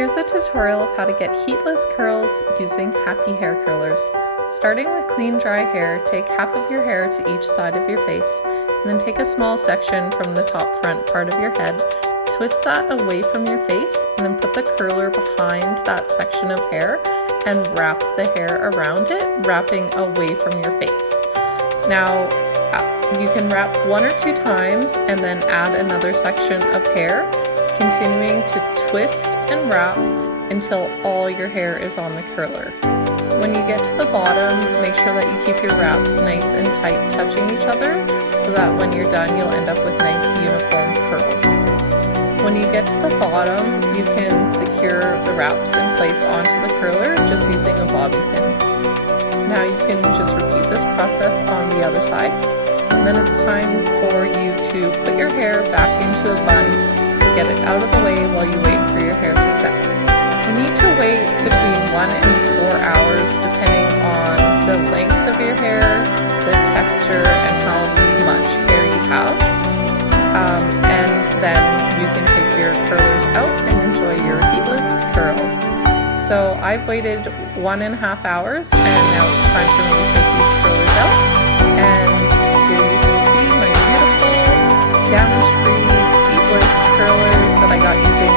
Here's a tutorial of how to get heatless curls using happy hair curlers. Starting with clean dry hair, take half of your hair to each side of your face, and then take a small section from the top front part of your head, twist that away from your face, and then put the curler behind that section of hair and wrap the hair around it, wrapping away from your face. Now, you can wrap 1 or 2 times and then add another section of hair, continuing to twist and wrap until all your hair is on the curler. When you get to the bottom, make sure that you keep your wraps nice and tight, touching each other, so that when you're done, you'll end up with nice uniform curls. When you get to the bottom, you can secure the wraps in place onto the curler just using a bobby pin. Now you can just repeat this process on the other side. And then it's time for you to put your hair back into a bun to get it out of the way while you wait for your hair to set. You need to wait between 1 and 4 hours depending on the length of your hair, the texture, and how much hair you have. And then you can take your curlers out and enjoy your heatless curls. So I've waited 1.5 hours, and now it's time for me to take these curlers out. And here you can see my beautiful damage-free heatless curlers that I got using